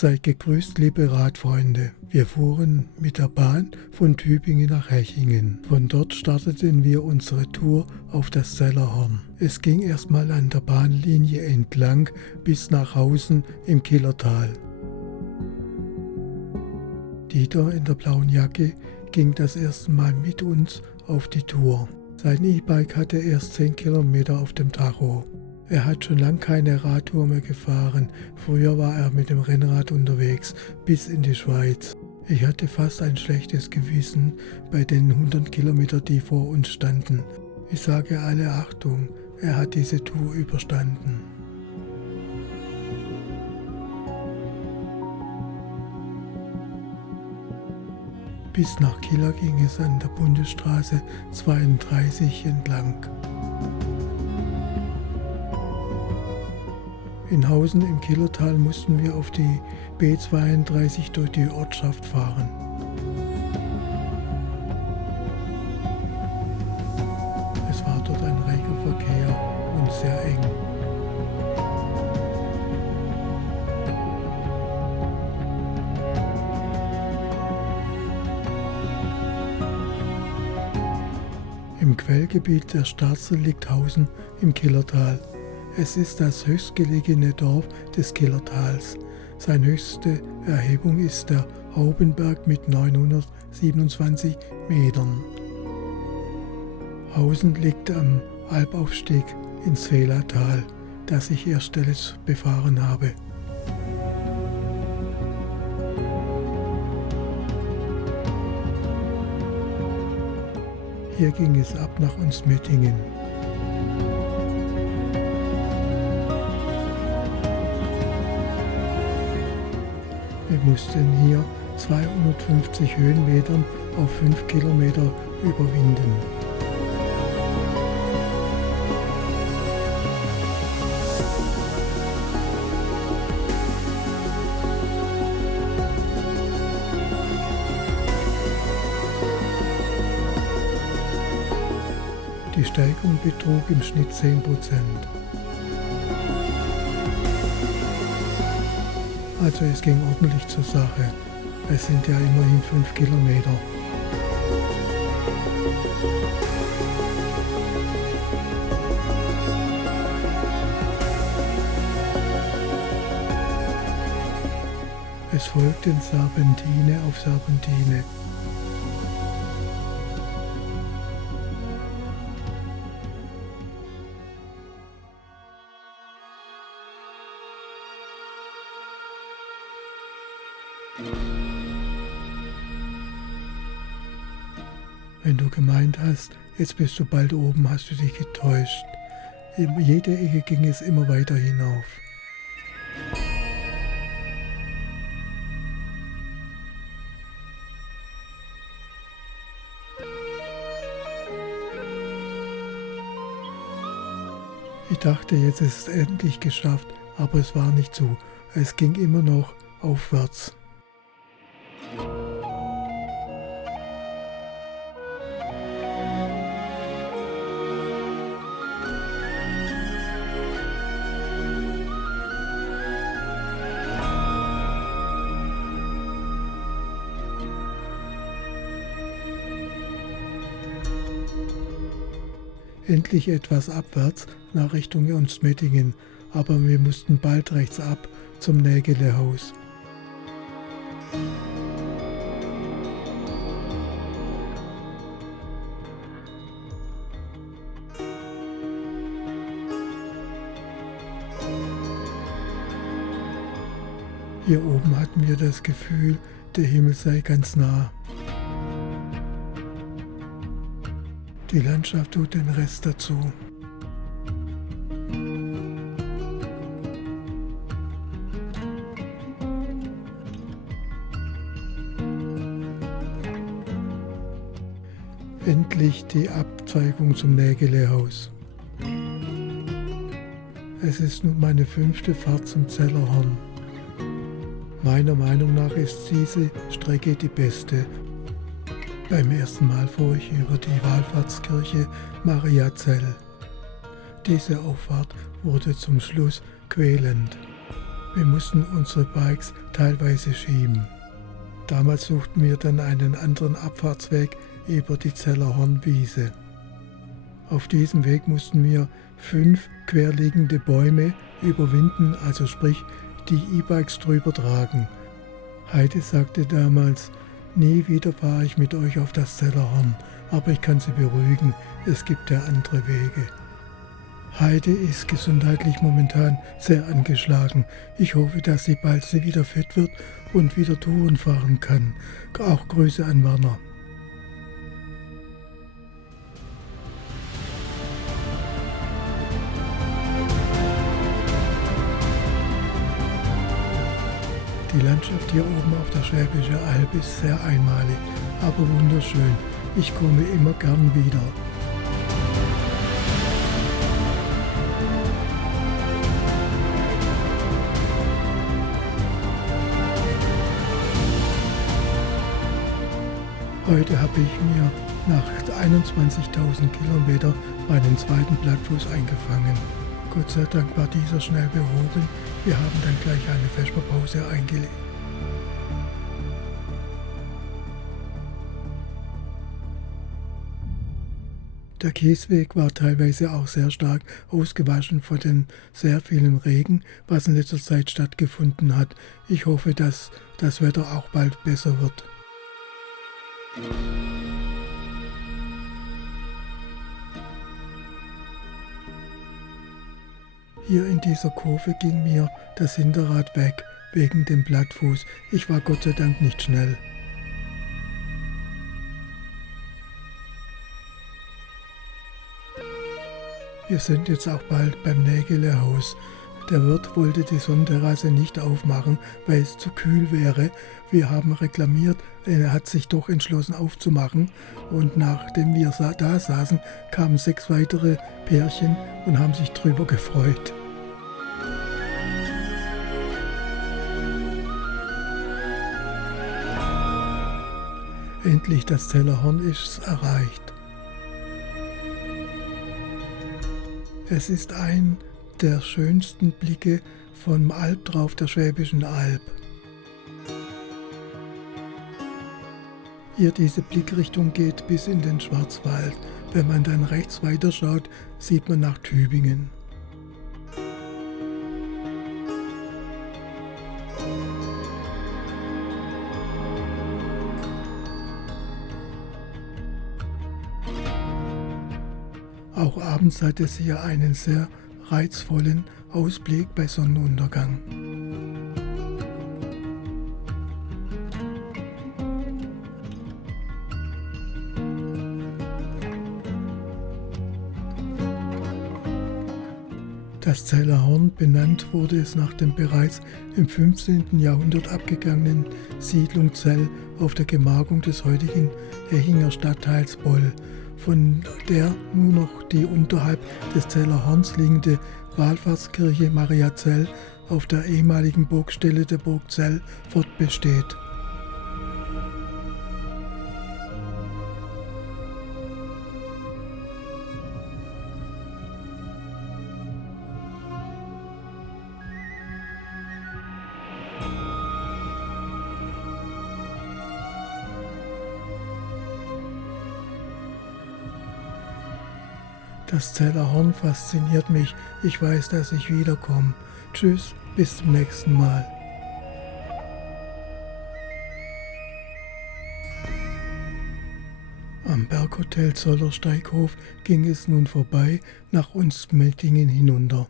Seid gegrüßt, liebe Radfreunde. Wir fuhren mit der Bahn von Tübingen nach Hechingen. Von dort starteten wir unsere Tour auf das Zellerhorn. Es ging erstmal an der Bahnlinie entlang bis nach Hausen im Killertal. Dieter in der blauen Jacke ging das erste Mal mit uns auf die Tour. Sein E-Bike hatte erst 10 Kilometer auf dem Tacho. Er hat schon lange keine Radtour mehr gefahren. Früher war er mit dem Rennrad unterwegs, bis in die Schweiz. Ich hatte fast ein schlechtes Gewissen bei den 100 Kilometern, die vor uns standen. Ich sage alle Achtung, er hat diese Tour überstanden. Bis nach Killer ging es an der Bundesstraße 32 entlang. In Hausen im Killertal mussten wir auf die B32 durch die Ortschaft fahren. Es war dort ein reger Verkehr und sehr eng. Im Quellgebiet der Starze liegt Hausen im Killertal. Es ist das höchstgelegene Dorf des Killertals. Seine höchste Erhebung ist der Haubenberg mit 927 Metern. Hausen liegt am Albaufstieg ins Fehlertal, das ich erstmals befahren habe. Hier ging es ab nach Unsmettingen. Wir mussten hier 250 Höhenmetern auf 5 Kilometer überwinden. Die Steigung betrug im Schnitt 10%. Also es ging ordentlich zur Sache. Es sind ja immerhin 5 Kilometer. Es folgten Serpentine auf Serpentine. Wenn du gemeint hast, jetzt bist du bald oben, hast du dich getäuscht. In jede Ecke ging es immer weiter hinauf. Ich dachte, jetzt ist es endlich geschafft, aber es war nicht so. Es ging immer noch aufwärts. Endlich etwas abwärts nach Richtung Unsmettingen, aber wir mussten bald rechts ab zum Nägelehaus. Hier oben hatten wir das Gefühl, der Himmel sei ganz nah. Die Landschaft tut den Rest dazu. Endlich die Abzweigung zum Nägelehaus. Es ist nun meine 5. Fahrt zum Zellerhorn. Meiner Meinung nach ist diese Strecke die beste. Beim ersten Mal fuhr ich über die Wallfahrtskirche Mariazell. Diese Auffahrt wurde zum Schluss quälend. Wir mussten unsere Bikes teilweise schieben. Damals suchten wir dann einen anderen Abfahrtsweg über die Zellerhornwiese. Auf diesem Weg mussten wir 5 querliegende Bäume überwinden, also sprich die E-Bikes drüber tragen. Heide sagte damals, nie wieder fahre ich mit euch auf das Zellerhorn, aber ich kann sie beruhigen, es gibt ja andere Wege. Heide ist gesundheitlich momentan sehr angeschlagen. Ich hoffe, dass sie bald wieder fit wird und wieder Touren fahren kann. Auch Grüße an Werner. Die Landschaft hier oben auf der Schwäbische Alb ist sehr einmalig, aber wunderschön. Ich komme immer gern wieder. Heute habe ich mir nach 21.000 Kilometern meinen zweiten Plattfuß eingefangen. Gott sei Dank war dieser schnell behoben. Wir haben dann gleich eine Vesperpause eingelegt. Der Kiesweg war teilweise auch sehr stark ausgewaschen von den sehr vielen Regen, was in letzter Zeit stattgefunden hat. Ich hoffe, dass das Wetter auch bald besser wird. Hier in dieser Kurve ging mir das Hinterrad weg, wegen dem Plattfuß. Ich war Gott sei Dank nicht schnell. Wir sind jetzt auch bald beim Nägelehaus. Der Wirt wollte die Sonnenterrasse nicht aufmachen, weil es zu kühl wäre. Wir haben reklamiert, er hat sich doch entschlossen aufzumachen. Und nachdem wir da saßen, kamen 6 weitere Pärchen und haben sich drüber gefreut. Endlich das Zellerhorn ist erreicht. Es ist ein der schönsten Blicke vom Albtrauf der Schwäbischen Alb. Hier diese Blickrichtung geht bis in den Schwarzwald. Wenn man dann rechts weiterschaut, sieht man nach Tübingen. Auch abends hat es hier einen sehr reizvollen Ausblick bei Sonnenuntergang. Das Zellerhorn, benannt wurde es nach dem bereits im 15. Jahrhundert abgegangenen Siedlung Zell auf der Gemarkung des heutigen Echinger Stadtteils Boll, von der nur noch die unterhalb des Zellerhorns liegende Wallfahrtskirche Maria Zell auf der ehemaligen Burgstelle der Burg Zell fortbesteht. Das Zellerhorn fasziniert mich. Ich weiß, dass ich wiederkomme. Tschüss, bis zum nächsten Mal. Am Berghotel Zollersteighof ging es nun vorbei nach Unstmettingen hinunter.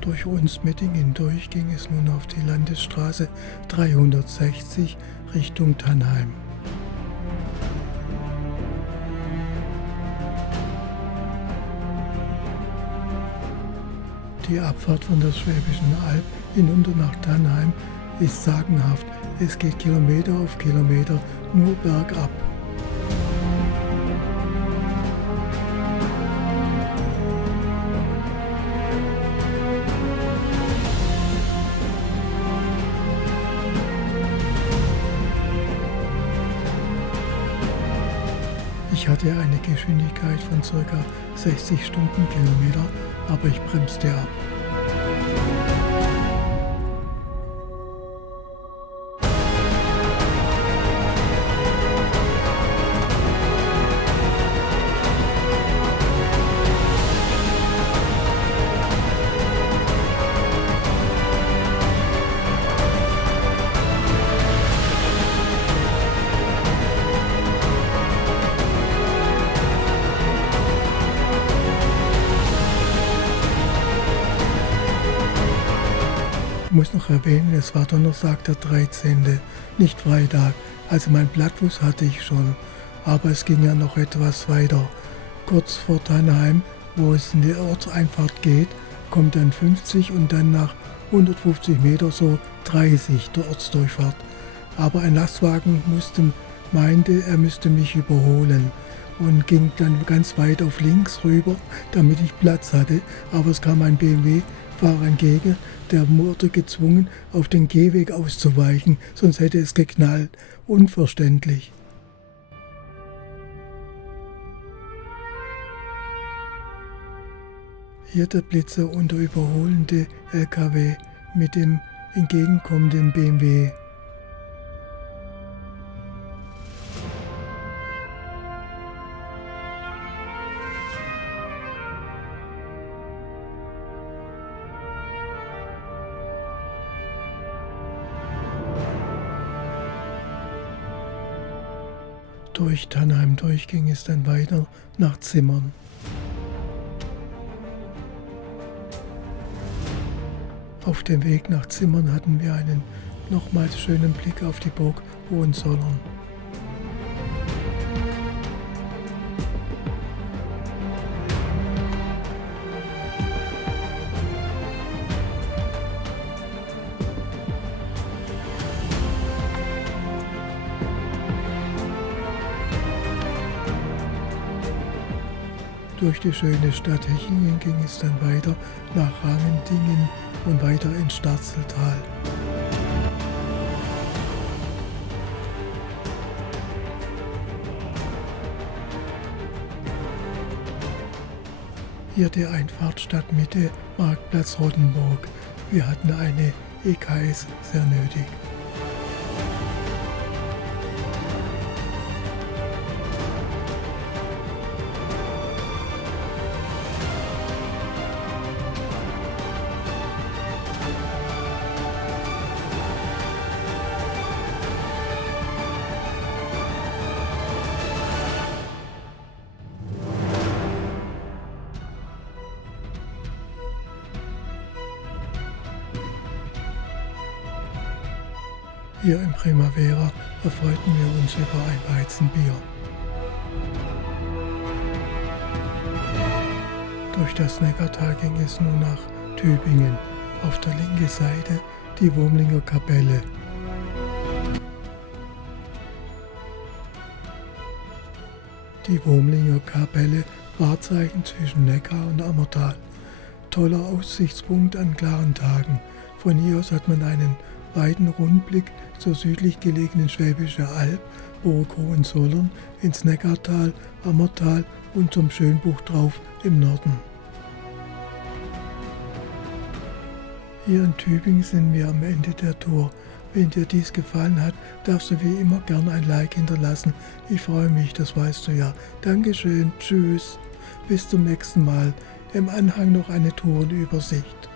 Durch Unstmettingen durch ging es nun auf die Landesstraße 360 Richtung Tannheim. Die Abfahrt von der Schwäbischen Alb hinunter nach Tannheim ist sagenhaft. Es geht Kilometer auf Kilometer nur bergab. Ich hatte eine Geschwindigkeit von ca. 60 Stundenkilometer, aber ich bremste ab. Ich muss noch erwähnen, es war Donnerstag der 13., nicht Freitag, also mein Blattfuß hatte ich schon, aber es ging ja noch etwas weiter. Kurz vor Tannheim, wo es in die Ortseinfahrt geht, kommt dann 50 und dann nach 150 Meter so 30 der Ortsdurchfahrt. Aber ein Lastwagen meinte, er müsste mich überholen und ging dann ganz weit auf links rüber, damit ich Platz hatte, aber es kam ein BMW-Fahrer entgegen, der wurde gezwungen, auf den Gehweg auszuweichen, sonst hätte es geknallt. Unverständlich. Hier der Blitzer und der überholende LKW mit dem entgegenkommenden BMW. Durch Tannheim durch ging es dann weiter nach Zimmern. Auf dem Weg nach Zimmern hatten wir einen nochmals schönen Blick auf die Burg Hohenzollern. Durch die schöne Stadt Hechingen ging es dann weiter nach Rangendingen und weiter ins Starzeltal. Hier die Einfahrt Stadtmitte, Marktplatz Rottenburg. Wir hatten eine EKS sehr nötig. Hier im Primavera erfreuten wir uns über ein Weizenbier. Durch das Neckartal ging es nun nach Tübingen, auf der linken Seite die Wurmlinger Kapelle. Die Wurmlinger Kapelle, Wahrzeichen zwischen Neckar und Ammertal. Toller Aussichtspunkt an klaren Tagen. Von hier aus hat man einen weiten Rundblick zur südlich gelegenen Schwäbische Alb, Burg Hohenzollern, ins Neckartal, Ammertal und zum Schönbuch drauf im Norden. Hier in Tübingen sind wir am Ende der Tour. Wenn dir dies gefallen hat, darfst du wie immer gerne ein Like hinterlassen. Ich freue mich, das weißt du ja. Dankeschön, tschüss, bis zum nächsten Mal. Im Anhang noch eine Tourenübersicht.